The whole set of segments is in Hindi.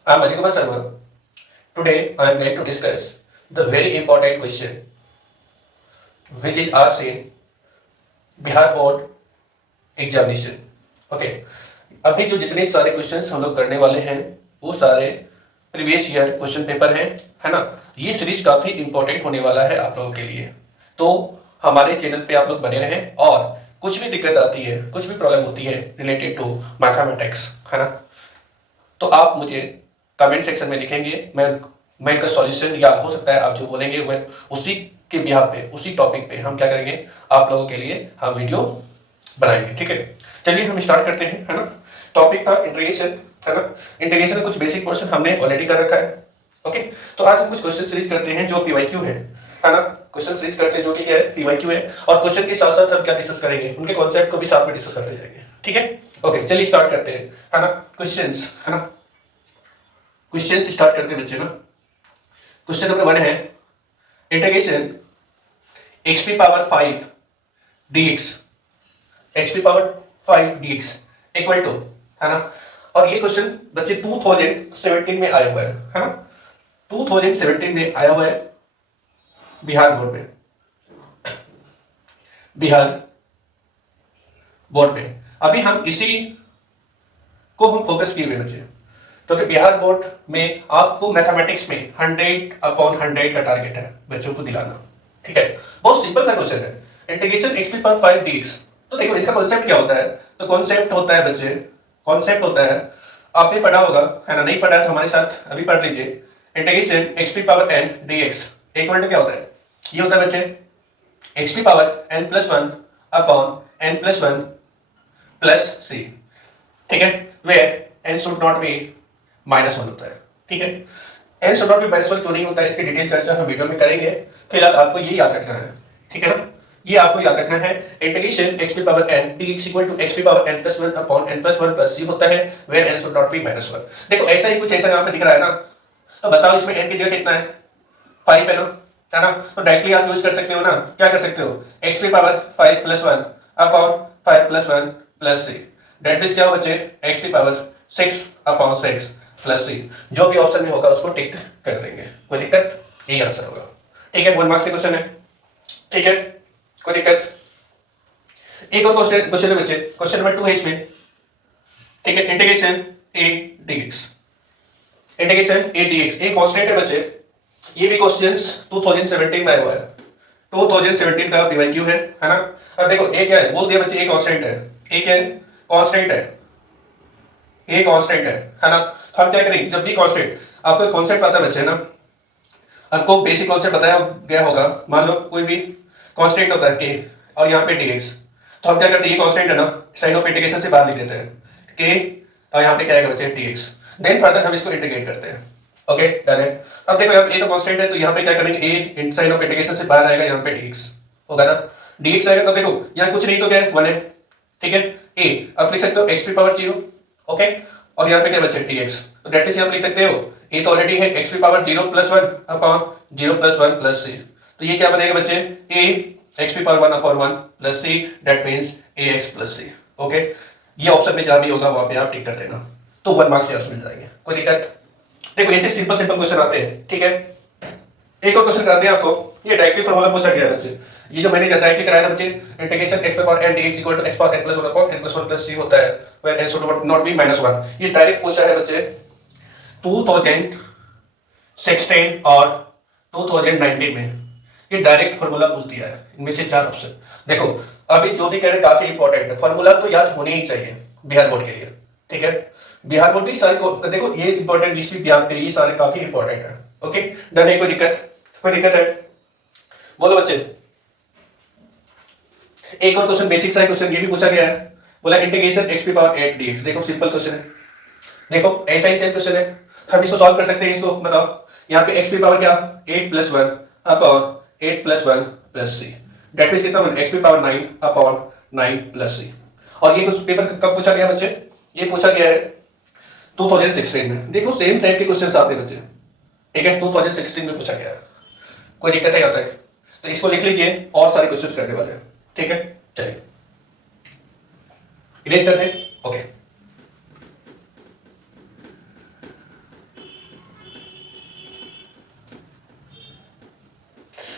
I'm Ajay Kumar Sharma. Today I am going to discuss the very important question which is asked in Bihar Board examination. Okay, अभी जो जितने सारे क्वेश्चंस हम लोग करने वाले हैं वो सारे प्रीवियस ईयर क्वेश्चन पेपर हैं, है ना। ये सीरीज काफी इंपॉर्टेंट होने वाला है आप लोगों के लिए, तो हमारे चैनल पे आप लोग बने रहें। और कुछ भी दिक्कत आती है, कुछ भी प्रॉब्लम होती है रिलेटेड टू मैथमेटिक्स, है ना, तो आप मुझे कमेंट सेक्शन में लिखेंगे। मैं इनका सॉल्यूशन, या हो सकता है आप जो बोलेंगे वह उसी के बिहाफ पे, उसी टॉपिक पे हम क्या करेंगे, आप लोगों के लिए हम वीडियो बनाएंगे। ठीक है, चलिए हम स्टार्ट करते हैं, है ना। टॉपिक था इंटीग्रेशन, है ना। इंटीग्रेशन में कुछ बेसिक क्वेश्चन हमने ऑलरेडी कर रखा है। ओके, तो आज हम कुछ क्वेश्चन सीरीज करते हैं जो पीवाईक्यू है ना। क्वेश्चन सीरीज करते हैं जो कि क्या है, पीवाईक्यू है। और क्वेश्चन के साथ साथ हम क्या डिस्कस करेंगे, उनके कॉन्सेप्ट को भी साथ में डिस्कस करते जाएंगे। ठीक है, ओके, चलिए स्टार्ट करते हैं, है ना। क्वेश्चंस, है ना, क्वेश्चंस स्टार्ट करते हैं बच्चे ना। क्वेश्चन नंबर 1 है integration x P power 5 dx, x P power 5 dx equal to, है ना। और ये क्वेश्चन बच्चे 2017 में आया हुआ है ना। 2017 में आया हुआ है बिहार बोर्ड में, बिहार बोर्ड में। अभी हम इसी को हम फोकस किए हुए बच्चे, क्योंकि बिहार बोर्ड में आपको मैथमेटिक्स में 100/100 का टारगेट है बच्चों को दिलाना। ठीक है, बहुत सिंपल सा क्वेश्चन है, integration x P power 5 dx। तो देखो इसका कॉन्सेप्ट क्या होता है, तो कॉन्सेप्ट होता है बच्चे, कॉन्सेप्ट होता है, आपने पढ़ा होगा, है ना। नहीं पढ़ा है तो हमारे साथ अभी पढ़ लीजिए। Integration x P power n dx equal to क्या होता है, ये होता है बच्चे x P power n+1/n+1 plus सी। ठीक है, where n should not be -1 होता है। ठीक है, n शुड नॉट बी -1 क्यों नहीं होता है, इसकी डिटेल चर्चा हम वीडियो में करेंगे। फिलहाल आपको ये याद रखना है, ठीक है ना। ये आपको याद रखना है, integration x P power n dx equal to x P power n+1/n+1 plus c होता है, where n should not be -1। देखो ऐसा ही कुछ ऐसा यहाँ पे दिख रहा है ना, तो बताओ इसमें n की जगह कितना है, 5 है ना। तो डायरेक्टली आप यूज कर सकते हो ना, क्या कर सकते हो, एक्स पी पावर 5+1/5+1 प्लस सी। डेट मींस क्या हो बच्चे, एक्स की पावर 6/6 प्लस सी। जो भी ऑप्शन में होगा उसको टिक कर देंगे, कोई दिक्कत, यही आंसर होगा। ठीक है, 1 मार्क्स का क्वेश्चन है। ठीक है, कोई दिक्कत। एक और क्वेश्चन है बच्चे, क्वेश्चन नंबर 2 है इसमें। ठीक है, integration a dx, integration a dx एक कांस्टेंट है बच्चे। ये भी क्वेश्चंस 2017 में आया हुआ है, 2017 का पीवाईक्यू है ना। अब देखो ए क्या है, बोल दिया बच्चे, ए कांस्टेंट है, ए क्या है, कांस्टेंट है, ए कांस्टेंट है ना। हम क्या करेंगे, जब भी कांस्टेंट, आपको एक कॉन्सेप्ट आता है बच्चे ना, आपको बेसिक कॉन्सेप्ट बताया गया होगा। मान लो कोई भी कांस्टेंट होता है के, और यहाँ पे dx, तो हम क्या करते हैं, ये कांस्टेंट है ना, साइन ऑफ इंटीग्रेशन से बाहर लिख देते हैं के, और यहाँ पे क्या आएगा बच्चे dx। देन फर्दर हम इसको इंटीग्रेट करते हैं। ओके, डन है। अब देखो यहाँ पे ए तो कांस्टेंट है, तो यहाँ पे क्या करेंगे, ए इन साइन ऑफ इंटीग्रेशन से बाहर आएगा, यहाँ पे dx होगा ना। dx आएगा, तो देखो यहाँ कुछ नहीं तो क्या है, 1 है। ठीक है, ए अब लिख सकते हो x की पावर 0। ओके, और यहाँ पे क्या बचे dx, तो दैट मींस यहाँ लिख सकते हो ए तो ऑलरेडी है x की पावर 0+1/0+1 प्लस c। तो ये क्या बनेगा बच्चे, a x की power 1/1 plus c, that means ax plus c। Okay, ये ऑप्शन में जहां भी होगा वहां पे आप टिक कर देना, तो 1 मार्क्स यहाँ से मिल जाएंगे, कोई दिक्कत। देखो ऐसे सिंपल सिंपल क्वेश्चन आते हैं। ठीक है, एक और क्वेश्चन कराते हैं आपको, ये डायरेक्टली फॉर्मूला पूछा गया है बच्चे। ये जो मैंने डायरेक्टली कराया ना बच्चे, integration x power n dx equal to x power n+1/n+1 plus c होता है, where n should not be -1। ये डायरेक्ट पूछा है बच्चे 2016 और 2019 में, ये डायरेक्ट फार्मूला पूछ दिया है, इनमें से 4 ऑप्शन। देखो अभी जो भी कह रहे काफी इंपॉर्टेंट है, फार्मूला तो याद होने ही चाहिए बिहार बोर्ड के लिए। ठीक है, बिहार बोर्ड भी सारे देखो ये इंपॉर्टेंट लिस्ट भी बिहार के लिए सारे काफी इंपॉर्टेंट है। ओके, डन है, कोई दिक्कत, कोई दिक्कत है, बोलो बच्चे। एक और क्वेश्चन बेसिक सा क्वेश्चन ये भी पूछा गया है, बोला इंटीग्रेशन x की पावर 8 dx। देखो सिंपल क्वेश्चन है, देखो ऐसा ही सेम क्वेश्चन है, हम इसको सॉल्व कर सकते हैं। इसको बताओ, यहाँ पे x की पावर क्या, 8+1/8+1 प्लस c, दैट मींस कितना, x की पावर 9/9 प्लस c। और ये कुछ पेपर कब पूछा गया बच्चे, ये पूछा गया है 2016 में। देखो सेम टाइप के क्वेश्चन आते हैं बच्चे। ठीक है, 2016 में पूछा गया है, कोई दिक्कत है यहाँ तक, तो इसको लिख लीजिए, और सारे क्वेश्चन करने वाले हैं। ठीक है, चलिए इरेज करते हैं। ओके,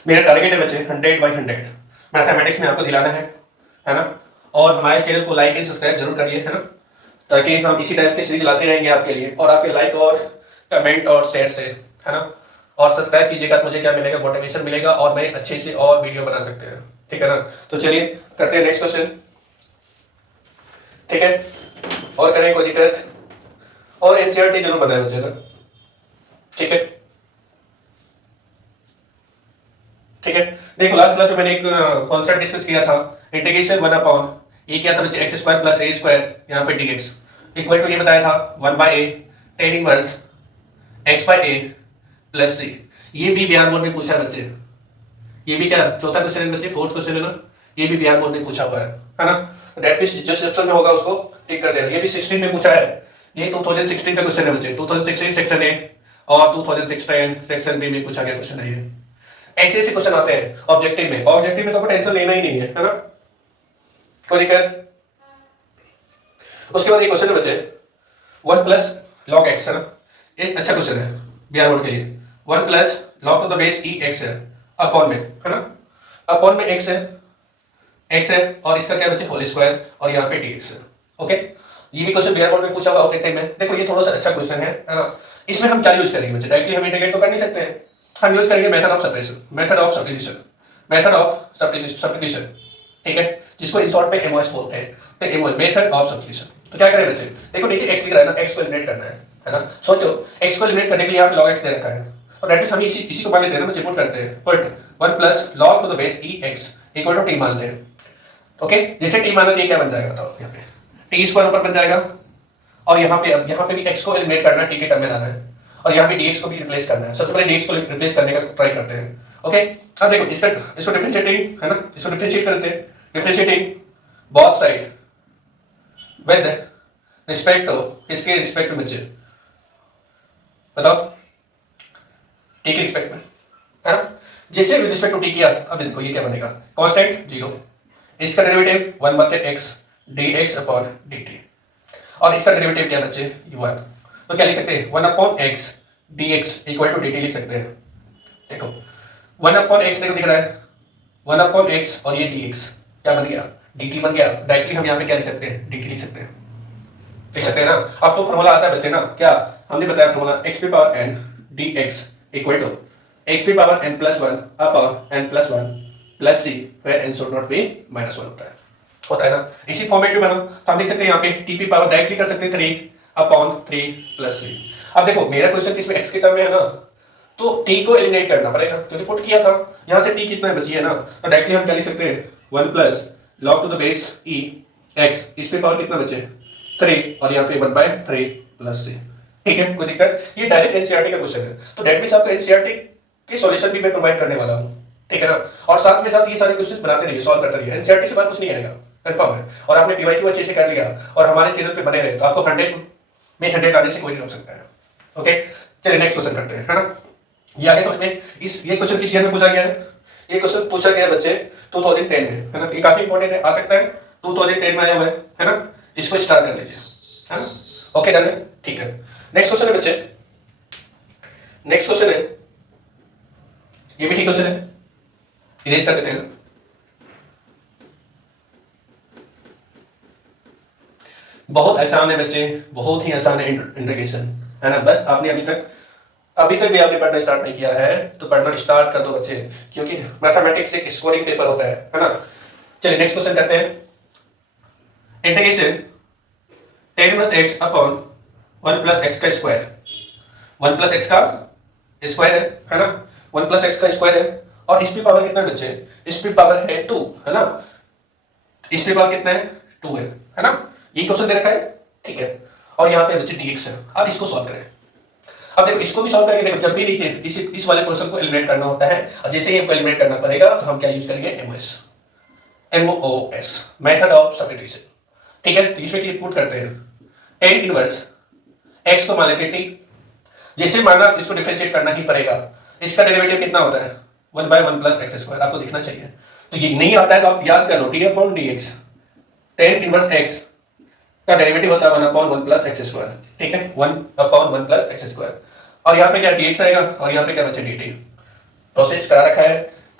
मेरा टारगेट है बच्चे 100/100 मैथमेटिक्स में आपको दिलाना है ना। और हमारे चैनल को लाइक एंड सब्सक्राइब जरूर करिए, है ना, ताकि हम इसी टाइप की सीरीज लाते रहेंगे आपके लिए। और आपके लाइक और कमेंट और शेयर से, है ना, और सब्सक्राइब कीजिएगा तो मुझे क्या मिलेगा, मोटिवेशन मिलेगा और मैं अच्छे से और वीडियो बना सकते हैं, ठीक है ना। तो चलिए करते हैं नेक्स्ट क्वेश्चन, ठीक है, और करें कोई दिक्कत, और एनसीईआरटी जरूर बनाए बच्चे ना, ठीक है, ठीक है। देखो लास्ट क्लास में मैंने एक कॉन्सेप्ट डिस्कस किया था, इंटीग्रेशन 1/, ये क्या था बच्चे, एक्स स्क्वायर प्लस ए स्क्वायर यहाँ पे dx इक्वल टू ये बताया था 1/a tan inverse x/a plus c। ये भी बिहार बोर्ड में पूछा है बच्चे, ये भी क्या चौथा क्वेश्चन है बच्चे, फोर्थ क्वेश्चन है ना, ये भी बिहार बोर्ड में पूछा हुआ है ना। दैट मींस जो सेक्शन में होगा उसको टिक कर देना। ये भी 16 में पूछा है, ये 2016 का क्वेश्चन है बच्चे, 2016 सेक्शन ए और 2016 सेक्शन बी में पूछा गया क्वेश्चन है ये। ऐसे ऐसे क्वेश्चन आते हैं ऑब्जेक्टिव में, ऑब्जेक्टिव में तो आपको टेंशन लेना ही नहीं है ना, कोई दिक्कत। उसके बाद ये क्वेश्चन है बच्चे 1 प्लस log x, है ना, एक अच्छा क्वेश्चन है बिहार बोर्ड के लिए। 1 plus log to the base E x है अपॉन में, है ना, अपॉन में x है और इसका क्या बच्चे होल स्क्वायर और यहाँ पे dx है। ओके, ये भी क्वेश्चन बिहार बोर्ड में पूछा हुआ ऑब्जेक्टिव में। देखो ये थोड़ा सा अच्छा क्वेश्चन है ना। इसमें हम क्या यूज करेंगे बच्चे, डायरेक्टली हम इंटीग्रेट तो कर नहीं सकते हैं, हम यूज करेंगे मेथड ऑफ सब्ट्रैक्शन, सब्स्टिट्यूशन, ठीक है, जिसको इन शॉर्ट में एमओएस बोलते हैं। तो एमओएस मेथड ऑफ सब्स्टिट्यूशन। तो क्या करें बच्चे, देखो नीचे x लिख रहा है ना, x को एलिमिनेट करना है ना। सोचो x को एलिमिनेट करने के लिए यहाँ पे log x दे रखा है, और दैट मींस हम इसी को मान लेते हैं ना बच्चे, पुट करते हैं, put 1 plus log to the base E x equal to T मानते हैं। ओके, जैसे टी माना तो ये क्या बन जाएगा बताओ, यहाँ पे टी स्क्वायर ऊपर बन जाएगा, और यहाँ पे भी x को एलिमिनेट करना है, टी के टर्म में लाना है, और यहाँ पे dx को भी रिप्लेस करना है। सबसे पहले dx को रिप्लेस करने का ट्राई करते हैं। ओके, अब देखो इसको डिफरेंशिएटिंग, है ना, इसको डिफरेंशिएट करते हैं, differentiating both side with respect to, किसके रिस्पेक्ट में बच्चे बताओ, टी के रिस्पेक्ट में, है ना। जैसे विद रिस्पेक्ट टू टी किया, अब देखो ये क्या बनेगा, कांस्टेंट 0, इसका derivative 1/x dx upon dt, और इसका डेरिवेटिव क्या बच्चे, u1। तो क्या लिख सकते हैं, 1/x dx equal to dt लिख सकते हैं। देखो 1/x देखो दिख रहा है, 1/x और ये dx क्या बन गया, dt बन गया। डायरेक्टली हम यहाँ पे क्या लिख सकते हैं, dt लिख सकते हैं, ना। अब तो फॉर्मूला आता है बच्चे ना, क्या हमने बताया formula, x⁴n dx equal to x⁴n + 1 upon n + 1 plus c, where n should not be -1 होता है ना। इसी फॉर्मेट में बना तो हम लिख सकते हैं यहाँ पे t पावर डायरेक्टली कर सकते हैं 3/3 प्लस c। अब देखो मेरा क्वेश्चन किसमें x के टर्म में है ना, तो t को एलिमिनेट करना पड़ेगा, क्योंकि पुट किया था यहाँ से t कितना बची है ना, तो डायरेक्टली हम क्या लिख सकते हैं, 1 plus log to the base e x, इस पे पावर कितना बचे 3, और यहाँ पे 1/3 प्लस c, ठीक है, कोई दिक्कत। ये डायरेक्ट एनसीईआरटी का क्वेश्चन है, तो दैट मींस आपको एनसीईआरटी की सॉल्यूशन भी मैं प्रोवाइड करने वाला हूँ, ठीक है ना। और साथ में साथ ये सारे क्वेश्चंस बनाते रहिए, सॉल्व करते रहिए, एनसीईआरटी से बात कुछ नहीं आएगा, कंफर्म है। और आपने पीवाईक्यू अच्छे से कर लिया और हमारे चैनल पे बने रहे, तो आपको 100 में 100 आने से कोई नहीं रोक सकता है। ओके, चलिए नेक्स्ट क्वेश्चन करते हैं, है ना। ये आगे समझ में, ये क्वेश्चन किस ईयर में पूछा गया है, ये क्वेश्चन पूछा गया बच्चे 2010 में, है ना। ये काफी इंपॉर्टेंट है, आ सकता है 2010 में आया हुआ है ना। इसको स्टार्ट कर लीजिए, है ना। ओके डन है, ठीक है। नेक्स्ट क्वेश्चन है बच्चे, नेक्स्ट क्वेश्चन है, ये भी ठीक क्वेश्चन है, इरेज कर देते हैं। बहुत आसान है बच्चे, बहुत ही आसान है इंटीग्रेशन, है ना। बस आपने अभी तक भी आपने पढ़ना स्टार्ट नहीं किया है तो पढ़ना स्टार्ट कर दो बच्चे, क्योंकि मैथमेटिक्स एक स्कोरिंग पेपर होता है ना। चलिए नेक्स्ट क्वेश्चन करते हैं, integration tan inverse x upon 1 plus x का स्क्वायर, 1 प्लस x का स्क्वायर है ना, 1 प्लस x का स्क्वायर है, और इस पे पावर कितना है बच्चे, इस पे पावर है 2, है ना, इस पे पावर कितना है 2 है ना। ये क्वेश्चन दे रखा है, ठीक है, और यहाँ पे बच्चे dx है। अब इसको सॉल्व करें, अब देखो इसको भी सॉल्व करके देखो, जब भी नीचे इस वाले पोर्शन को एलिमिनेट करना होता है, और जैसे ही इसको एलिमिनेट करना पड़ेगा तो हम क्या यूज करेंगे, एमओएस, मेथड ऑफ सब्स्टिट्यूशन, ठीक है। तो इसमें पुट करते हैं tan इनवर्स x को मान लेते हैं t, जैसे माना इसको डिफरेंशिएट करना ही पड़ेगा। इसका डेरिवेटिव कितना होता है, 1/1 प्लस x स्क्वायर, आपको दिखना चाहिए। तो ये नहीं आता है तो आप याद कर लो, t upon dx, tan inverse x का डेरिवेटिव होता है 1/1 प्लस x स्क्वायर, ठीक है, 1/1 प्लस x स्क्वायर, और यहाँ पे क्या dx आएगा, और यहाँ पे क्या बचे dt। प्रोसेस करा रखा है,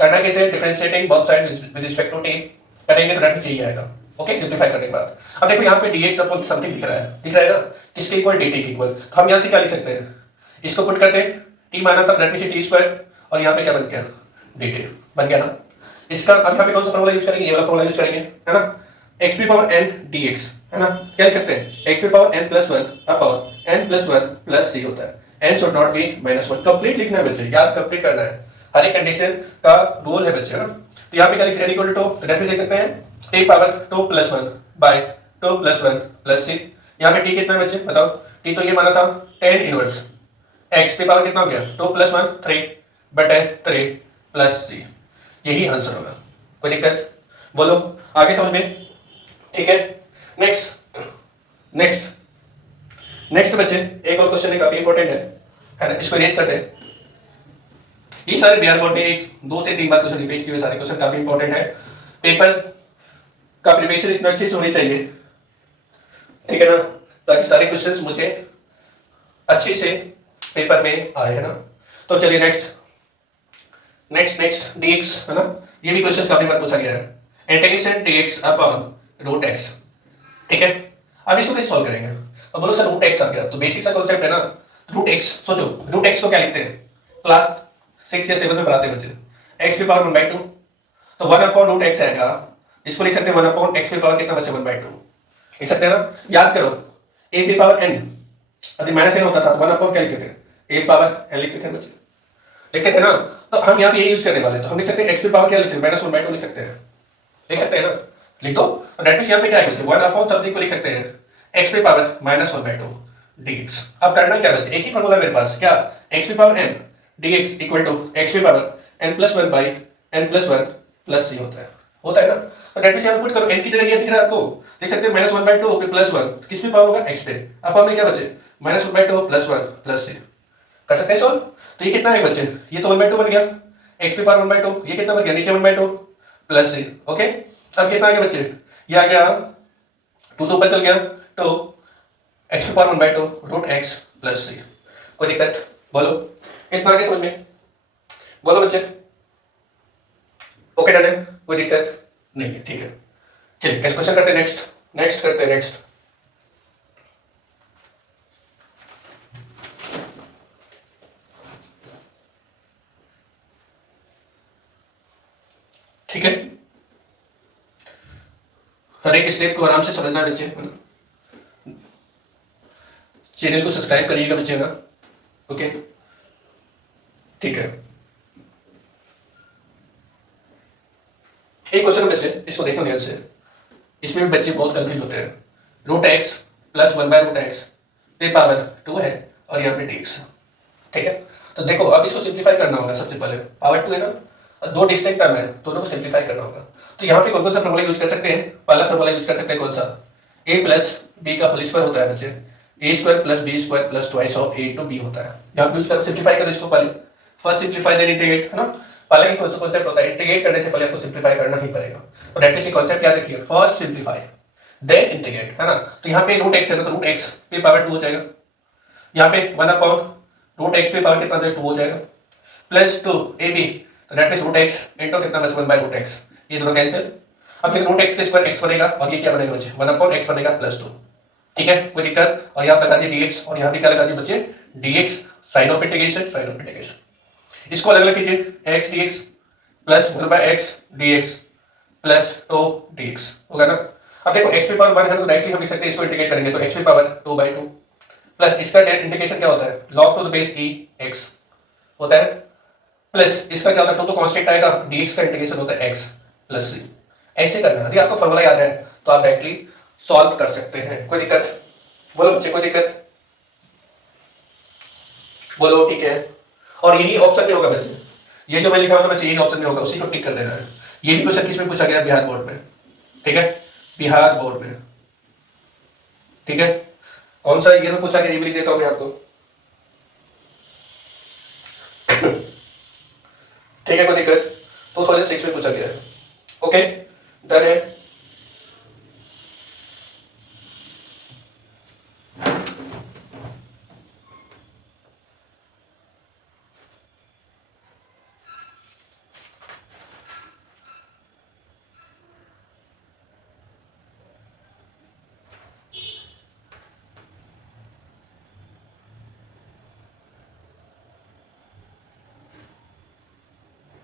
करना कैसे, differentiating both side with respect to T करेंगे तो डेट यही आएगा। ओके, सिंप्लीफाई करने के बाद अब देखो यहाँ पे dx अपॉन समथिंग दिख रहा है ना, किसके इक्वल dt के इक्वल। तो हम यहाँ से क्या लिख सकते हैं, इसको पुट करते हैं, t माना था डेट मींस टी स्क्वायर और यहाँ पे क्या बन गया dt बन गया ना। इसका अब यहाँ पे कौन सा फॉर्मूला यूज करेंगे, ये वाला फॉर्मूला यूज करेंगे है ना, x p power n dx है ना, क्या लिख सकते हैं x p power n plus 1 upon n plus 1 plus c होता है, n should not be -1। Complete लिखना है बच्चे, याद कंप्लीट करना है, हर एक कंडीशन का रूल है बच्चे है ना। तो यहाँ पे क्या लिख सकते हैं, इक्वल टू तो डेट लिख सकते हैं t power 2 plus 1 bye 2 plus 1 plus c। यहाँ पे t कितना है बच्चे बताओ, t तो ये माना था tan inverse x p power कितना हो गया 2 प्लस 1 3 बटे 3 प्लस c, यही आंसर होगा। कोई दिक्कत बोलो आगे समझ में, ठीक है। नेक्स्ट नेक्स्ट नेक्स्ट बच्चे एक और क्वेश्चन है, काफी इंपॉर्टेंट है ना, इसको रेज करते हैं। ये सारे बिहार बोर्ड ने 2 से 3 बार क्वेश्चन रिपीट किए, सारे क्वेश्चन काफी इंपॉर्टेंट है, पेपर का प्रिपरेशन इतना अच्छे से होनी चाहिए, ठीक है ना, ताकि सारे क्वेश्चंस मुझे अच्छे से पेपर में आए है ना। तो चलिए नेक्स्ट dx है ना, ये भी क्वेश्चन काफी बार पूछा गया है, integration dx upon root x, ठीक है। अब इसको कैसे सॉल्व करेंगे, अब बोलो सर रूट x आ गया, तो बेसिक सा कॉन्सेप्ट है ना, रूट x सोचो, रूट x को क्या लिखते हैं, क्लास 6 या 7 में पढ़ाते हैं बच्चे, x की पावर 1/2, तो 1 अपॉन रूट x आएगा, इसको लिख सकते हैं 1 अपॉन x की पावर कितना बचे 1/2, लिख सकते हैं ना। याद करो a की पावर n, यदि माइनस n होता था तो 1 अपॉन क्या लिखते थे a पावर n लिखते थे बच्चे, लिखते थे ना। तो हम यहाँ पे ये यूज करने वाले, तो हम लिख सकते हैं x की पावर क्या लिख सकते हैं -1/2 लिख सकते हैं ना, लिख दो। दैट मींस यहाँ पे क्या है बच्चे 1 अपॉन समथिंग को लिख सकते हैं x की पावर -1/2 dx। अब करना क्या बच्चे, एक ही फॉर्मूला मेरे पास, क्या x की power n dx equal to x की power n plus 1 by n plus 1 plus c होता है ना। तो दैट मींस यहाँ पुट करो, n की जगह ये दिख रहा है आपको, देख सकते हैं -1/2 पे प्लस 1 किस पे पावर होगा x पे, अब हमें क्या बचे -1/2 प्लस 1 प्लस c, कर सकते हैं सॉल्व। तो ये कितना है बच्चे, ये तो 1/2 बन गया, x की पावर 1/2, ये कितना बन गया नीचे 1/2 प्लस c। ओके, अब कितना आ गया बच्चे, ये आ गया 2 तो ऊपर चल गया, तो x की power 1/2 root x plus c। कोई दिक्कत बोलो, कितना आ गया समझ में, बोलो बच्चे। ओके डन है, कोई दिक्कत नहीं है, ठीक है। चलिए नेक्स्ट क्वेश्चन करते हैं, नेक्स्ट करते हैं नेक्स्ट। ठीक है, हर एक स्टेप को आराम से समझना है बच्चे, चैनल को सब्सक्राइब करिएगा बच्चे ना, ओके ठीक है। एक क्वेश्चन बच्चे, इसको देखो ध्यान से, इसमें भी बच्चे बहुत कंफ्यूज होते हैं। रूट एक्स प्लस 1/√x पे पावर 2 है और यहाँ पे dx, ठीक है। तो देखो अब इसको सिंप्लीफाई करना होगा, सबसे पहले पावर 2 है ना, और 2 डिस्टिंक्ट टर्म है, दोनों को सिंप्लीफाई करना होगा। तो यहाँ पे कौन सा फॉर्मूला यूज कर सकते हैं, पहला फॉर्मूला यूज कर सकते हैं कौन सा, a प्लस बी का होल स्क्वायर होता है बच्चे, a square plus B square plus twice of a to b होता है। यहाँ पे यूज कर सिंप्लीफाई करो इसको, पहले फर्स्ट सिंप्लीफाई देन इंटीग्रेट है ना, पहले की कॉन्सेप्ट होता है इंटीग्रेट करने से पहले आपको सिंप्लीफाई करना ही पड़ेगा। तो दैट मींस ये कॉन्सेप्ट याद रखिए, फर्स्ट सिंप्लीफाई देन इंटीग्रेट है ना। तो यहाँ पे रूट एक्स है ना, तो रूट एक्स पे पावर 2 हो जाएगा, यहाँ पे 1 अपॉन रूट एक्स पे पावर कितना हो जाएगा 2 हो जाएगा, प्लस 2 ए बी, तो that means root x into कितना बचा 1/√x, ये दोनों कैंसिल। अब फिर रूट एक्स के स्क्वायर एक्स बनेगा और ये क्या बनेगा बच्चे 1 अपॉन एक्स बनेगा प्लस 2, ठीक है कोई दिक्कत। और यहाँ पे लगा दिए dx और यहाँ पे क्या लगा दिए बच्चे dx साइन ऑफ इंटीग्रेशन। इसको अलग अलग कीजिए, x dx plus 1/x dx plus 2 dx होगा ना। अब देखो x पे पावर 1 है तो डायरेक्टली हम लिख सकते हैं, इसको इंटीग्रेट करेंगे तो x पे पावर 2/2 प्लस इसका इंटीग्रेशन क्या होता है log to the base e x होता है, प्लस इसका क्या होता है 2 तो कांस्टेंट आएगा, dx का इंटीग्रेशन होता है x प्लस c। ऐसे करना है, यदि आपको फॉर्मूला याद है तो आप डायरेक्टली सॉल्व कर सकते हैं, कोई दिक्कत बोलो बच्चे, कोई दिक्कत बोलो, ठीक है। और यही ऑप्शन में होगा बच्चे, ये जो मैं लिखा हूं ना बच्चे यही ऑप्शन में होगा, उसी को टिक कर देना है। ये भी क्वेश्चन किसमें पूछा गया, बिहार बोर्ड में, ठीक है बिहार बोर्ड में, ठीक है। कौन सा ईयर में पूछा गया ये भी लिख देता हूं मैं आपको, ठीक है कोई दिक्कत, 2006 में पूछा गया है, ओके डन है।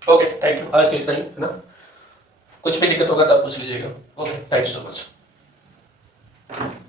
ओके, थैंक यू, आज के इतना ही है ना। कुछ भी दिक्कत होगा तो आप पूछ लीजिएगा। Okay, thank you so much.